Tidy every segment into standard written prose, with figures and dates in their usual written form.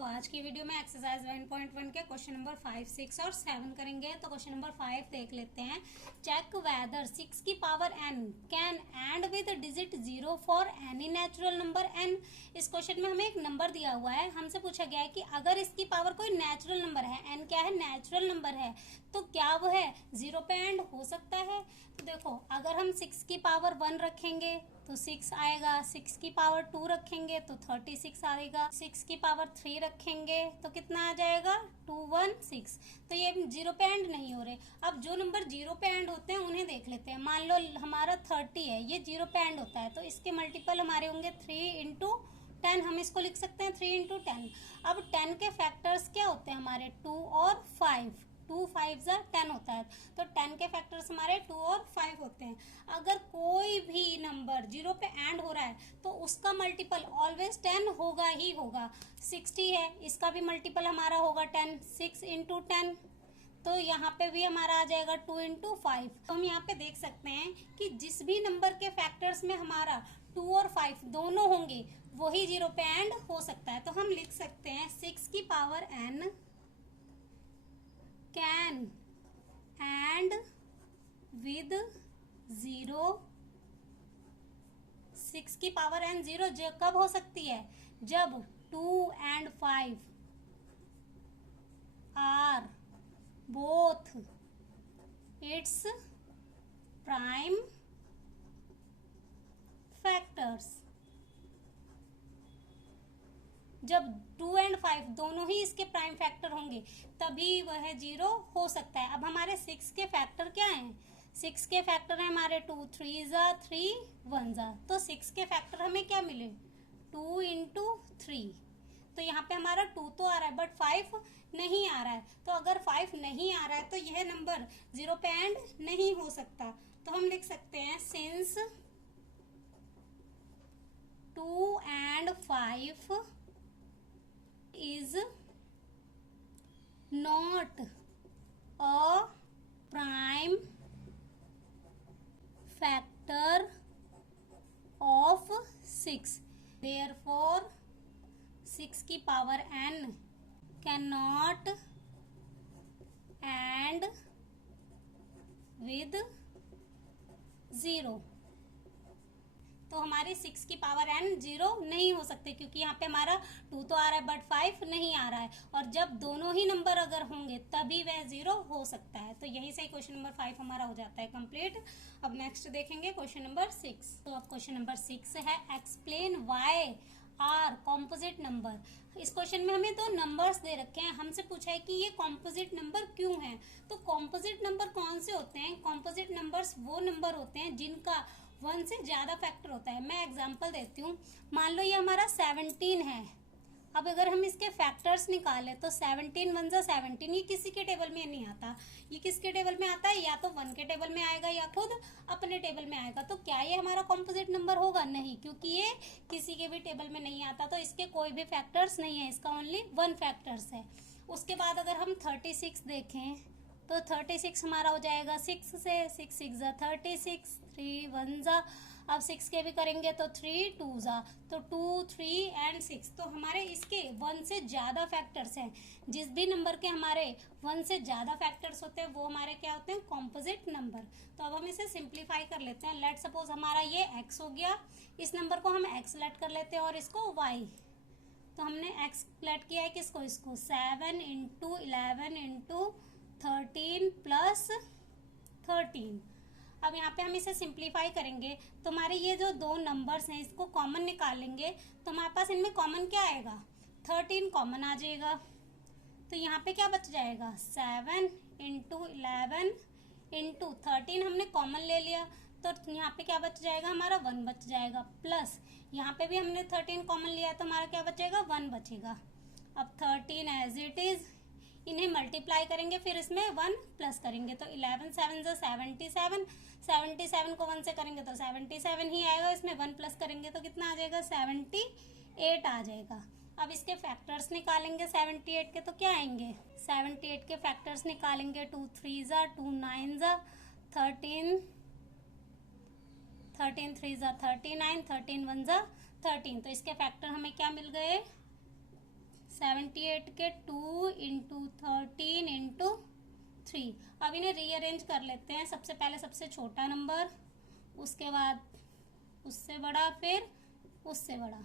तो आज की वीडियो में एक्सरसाइज 1.1 के क्वेश्चन नंबर 5, 6 और 7 करेंगे। तो क्वेश्चन नंबर 5 देख लेते हैं। चेक वेदर 6 की power n can and with digit 0 for any natural number n। इस क्वेश्चन में हमें एक नंबर दिया हुआ है, हमसे पूछा गया है कि अगर इसकी पावर कोई नेचुरल नंबर है, n क्या है, नेचुरल नंबर है, तो क्या वो है 0 पे एंड हो सकता है। तो देखो, अगर हम 6 की पावर 1 रखेंगे तो 6 आएगा, 6 की पावर 2 रखेंगे तो 36 आएगा, 6 की पावर 3 रखेंगे तो कितना आ जाएगा 216। तो ये 0 पे एंड नहीं हो रहे। अब जो नंबर 0 पे एंड होते हैं उन्हें देख लेते हैं। मान लो हमारा 30 है, ये 0 पे एंड होता है, तो इसके मल्टीपल हमारे होंगे 3 इंटू 10। हम इसको लिख सकते हैं 3 इंटू 10। अब 10 के फैक्टर्स क्या होते हैं हमारे 2 और 5, 2 5 10 होता है, तो 10 के फैक्टर्स हमारे 2 और 5 होते हैं। अगर कोई भी नंबर 0 पे एंड हो रहा है तो उसका मल्टीपल ऑलवेज 10 होगा ही होगा। 60 है, इसका भी मल्टीपल हमारा होगा 10, 6 इंटू 10, तो यहाँ पे भी हमारा आ जाएगा 2 इंटू 5। तो हम यहाँ पे देख सकते हैं कि जिस भी नंबर के फैक्टर्स में हमारा 2 और 5 दोनों होंगे वही 0 पे एंड हो सकता है। तो हम लिख सकते हैं 6 की power n can and with 0। 6 की पावर n 0 कब हो सकती है, जब 2 and 5 are both it's prime factors. जब 2 and 5 दोनों ही इसके प्राइम फैक्टर होंगे तभी वह 0 हो सकता है। अब हमारे 6 के फैक्टर क्या हैं, 6 के फैक्टर है हमारे 2 3 3 1 तो 6 के फैक्टर हमें क्या मिले 2 इंटू 3। तो यहाँ पे हमारा 2 तो आ रहा है बट 5 नहीं आ रहा है। तो अगर 5 नहीं आ रहा है तो यह नंबर 0 पे एंड नहीं हो सकता। तो हम लिख सकते हैं since 2 and 5 is not a prime factor of 6, therefore 6 की power n cannot end with 0। तो हमारी 6 की पावर n 0 नहीं हो सकते क्योंकि यहाँ पे हमारा 2 तो आ रहा है बट 5 नहीं आ रहा है, और जब दोनों ही नंबर अगर होंगे तभी वह 0 हो सकता है। तो यहीं से क्वेश्चन नंबर 5 हमारा हो जाता है कंप्लीट। अब नेक्स्ट देखेंगे क्वेश्चन नंबर 6। तो अब क्वेश्चन नंबर 6 है explain why are composite number. इस क्वेश्चन में हमें 2 नंबर्स दे रखे हैं, हमसे पूछा है कि ये कॉम्पोजिट नंबर क्यों है। तो कॉम्पोजिट नंबर कौन से होते हैं, कॉम्पोजिट नंबर्स वो नंबर होते हैं जिनका 1 से ज्यादा फैक्टर होता है। मैं एग्जांपल देती हूँ, मान लो ये हमारा 17 है। अब अगर हम इसके फैक्टर्स निकालें तो 17 1 17, ये किसी के टेबल में नहीं आता। ये किसके टेबल में आता है, या तो 1 के टेबल में आएगा या खुद अपने टेबल में आएगा। तो क्या ये हमारा कॉम्पोजिट नंबर होगा, नहीं, क्योंकि ये किसी के भी टेबल में नहीं आता। तो इसके कोई भी फैक्टर्स नहीं है, इसका ओनली 1 फैक्टर्स है। उसके बाद अगर हम 36 देखें तो 36 हमारा हो जाएगा 6 से, 6 6 36, 3 1 अब 6 के भी करेंगे तो 3 2 तो 2 3 एंड 6। तो हमारे इसके 1 से ज्यादा फैक्टर्स हैं। जिस भी नंबर के हमारे 1 से ज्यादा फैक्टर्स होते हैं वो हमारे क्या होते हैं, कॉम्पोजिट नंबर। तो अब हम इसे सिंप्लीफाई कर लेते हैं। लेट सपोज हमारा ये x हो गया, इस नंबर को हम x लेट कर लेते हैं और इसको y। तो हमने x लेट किया है किसको, इसको 7 इंटू 11 इंटू 13 प्लस 13। अब यहाँ पे हम इसे सिंप्लीफाई करेंगे तो हमारे ये जो 2 नंबर्स हैं इसको कॉमन निकालेंगे तो हमारे पास इनमें कॉमन क्या आएगा, 13 कॉमन आ जाएगा। तो यहाँ पे क्या बच जाएगा 7 इंटू 11 इंटू 13 हमने कॉमन ले लिया, तो यहाँ पे क्या बच जाएगा हमारा 1 बच जाएगा, प्लस यहाँ पे भी हमने 13 कॉमन लिया तो हमारा क्या बचेगा 1 बचेगा। अब 13 एज इट इज, इन्हें मल्टीप्लाई करेंगे फिर इसमें 1 प्लस करेंगे तो 11 7 77, 77 को 1 से करेंगे तो 77 ही आएगा, इसमें 1 प्लस करेंगे तो कितना आ जाएगा 78 आ जाएगा। अब इसके फैक्टर्स निकालेंगे 78 के तो क्या आएंगे, 78 के फैक्टर्स निकालेंगे 2 3 2 9 13 13 3 39, 13 1 13। तो इसके फैक्टर हमें क्या मिल गए 78 के 2 इंटू 13 इंटू 3। अब इन्हें रीअरेंज कर लेते हैं। सबसे पहले सबसे छोटा नंबर, उसके बाद उससे बड़ा, फिर उससे बड़ा।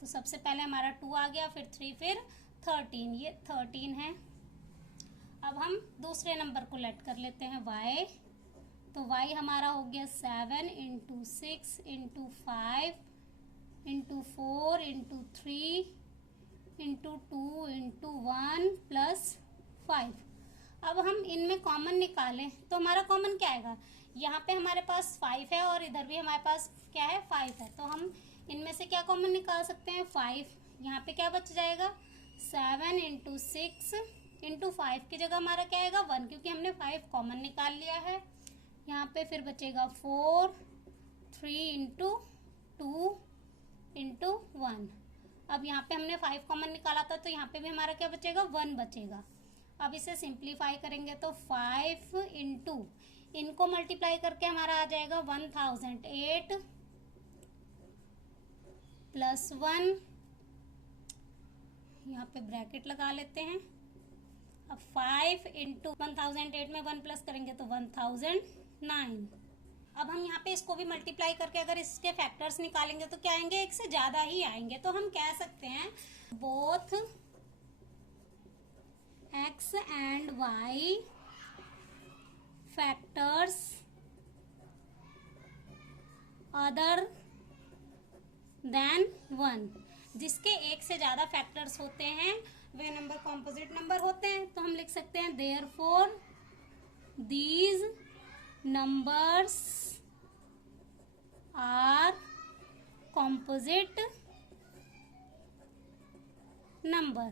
तो सबसे पहले हमारा 2 आ गया, फिर 3, फिर 13। ये 13 है। अब हम दूसरे नंबर को लेट कर लेते हैं y। तो y हमारा हो गया 7 into 6 into 5 into 4 into 3 into 2 into 1 plus 5। अब हम इनमें कॉमन निकालें तो हमारा कॉमन क्या आएगा? यहाँ पे हमारे पास 5 है और इधर भी हमारे पास क्या है? 5 है। तो हम इनमें से क्या कॉमन निकाल सकते हैं? 5। यहाँ पे क्या बच जाएगा? 7 इंटू 6 इंटू 5 की जगह हमारा क्या आएगा? 1, क्योंकि हमने 5 कॉमन निकाल लिया है। यहाँ पे फिर बचेगा 4, 3 इंटू 2 इंटू 1। अब यहाँ पे हमने 5 कॉमन निकाला था, तो यहाँ पे भी हमारा क्या बचेगा? 1 बचेगा। अब इसे सिंप्लीफाई करेंगे तो 5 इंटू, इनको मल्टीप्लाई करके हमारा आ जाएगा 1008 प्लस 1। यहाँ पे ब्रैकेट लगा लेते हैं। अब 5 इंटू 1008 में 1 प्लस करेंगे तो 1009। अब हम यहाँ पे इसको भी मल्टीप्लाई करके अगर इसके फैक्टर्स निकालेंगे तो क्या आएंगे? एक से ज्यादा ही आएंगे। तो हम कह सकते हैं both x and y factors other than 1। जिसके एक से ज्यादा फैक्टर्स होते हैं वे नंबर कॉम्पोजिट नंबर होते हैं। तो हम लिख सकते हैं therefore these numbers are composite number.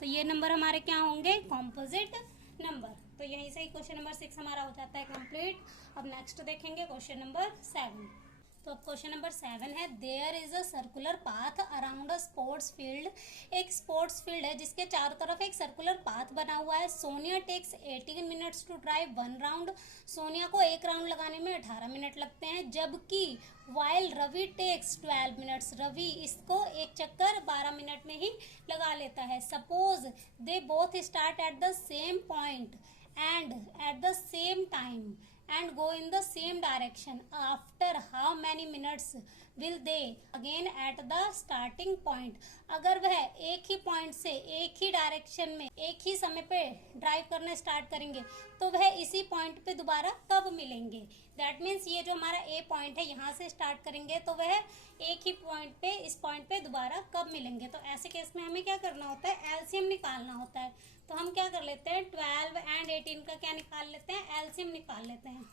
तो ये नंबर हमारे क्या होंगे? Composite number. तो यहीं से ही क्वेश्चन नंबर 6 हमारा हो जाता है कंप्लीट। अब नेक्स्ट देखेंगे क्वेश्चन नंबर 7। तो अब क्वेश्चन नंबर 7 है, there is a circular path around a sports field. एक स्पोर्ट्स फील्ड है जिसके चारों तरफ एक सर्कुलर पाथ बना हुआ है। Sonia takes 18 minutes to drive 1 round. Sonia को एक राउंड लगाने में 18 मिनट लगते हैं, जबकि while Ravi takes 12 minutes. Ravi इसको एक चक्कर 12 मिनट में ही लगा लेता है। Suppose they both start at the same point and at the same time and go in the same direction. After how many minutes will they again at the starting point? अगर वह एक ही point से एक ही direction में एक ही समय पे drive करने स्टार्ट करेंगे तो वह इसी पॉइंट पे दोबारा कब मिलेंगे? दैट मीन्स ये जो हमारा ए पॉइंट है यहाँ से स्टार्ट करेंगे तो वह एक ही पॉइंट पे इस पॉइंट पे दोबारा कब मिलेंगे? तो ऐसे केस में हमें क्या करना होता है? एलसीएम निकालना होता है। तो हम क्या कर लेते हैं? 12 एंड 18 का क्या निकाल लेते हैं? एलसीएम निकाल लेते हैं।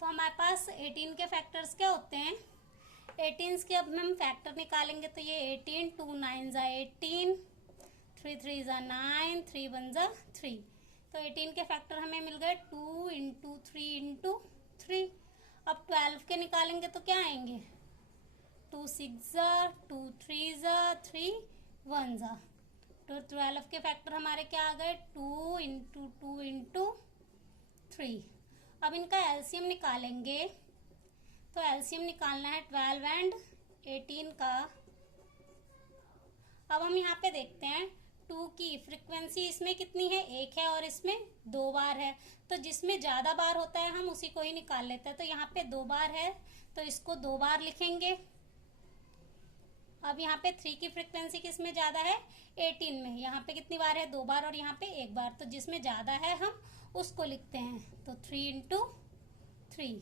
तो हमारे पास 18 के फैक्टर्स क्या होते हैं? 18 के अब हम फैक्टर निकालेंगे तो ये 18, 2 9 ज़ा 18, 3 3 ज़ा 9, 3 1 ज़ा 3। तो 18 के फैक्टर हमें मिल गए 2 इंटू 3 इंटू 3। अब 12 के निकालेंगे तो क्या आएंगे? 2 6 ज़ा 2 3 ज़ा 3 1 ज़ा। तो 12 के फैक्टर हमारे क्या आ गए? 2 इंटू 2 इंटू 3। अब इनका एलसीएम निकालेंगे तो एलसीएम निकालना है 12 एंड 18 का। अब हम यहाँ पे देखते हैं 2 की फ्रीक्वेंसी इसमें कितनी है? 1 है और इसमें 2 बार है। तो जिसमें ज़्यादा बार होता है हम उसी को ही निकाल लेते हैं। तो यहाँ पे 2 बार है तो इसको 2 बार लिखेंगे। अब यहाँ पे 3 की फ्रीक्वेंसी किसमें ज़्यादा है? 18 में। यहाँ पे कितनी बार है? 2 बार और यहाँ पे 1 बार। तो जिसमें ज़्यादा है हम उसको लिखते हैं। तो 3 इंटू 3।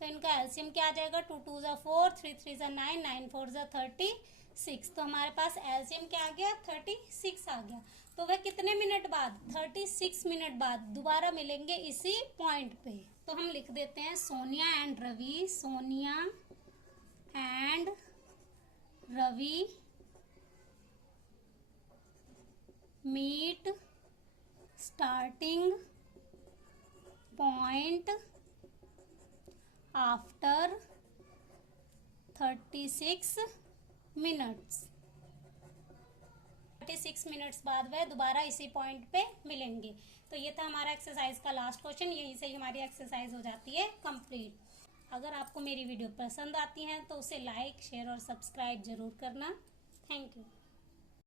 तो इनका एलसीएम क्या आ जाएगा? 2 2 ज़ा 4, 3 3 ज़ा 9, 9 4 ज़ा 36। तो हमारे पास एलसीएम क्या आ गया? 36 आ गया। तो वह कितने मिनट बाद? 36 मिनट बाद दोबारा मिलेंगे इसी पॉइंट पे। तो हम लिख देते हैं Sonia and Ravi. Sonia and Ravi meet starting point after 36 minutes. 36 minutes बाद वह दोबारा इसी पॉइंट पे मिलेंगे। तो ये था हमारा एक्सरसाइज का लास्ट क्वेश्चन। यहीं से ही हमारी एक्सरसाइज हो जाती है कंप्लीट। अगर आपको मेरी वीडियो पसंद आती है तो उसे लाइक, शेयर और सब्सक्राइब जरूर करना। Thank you.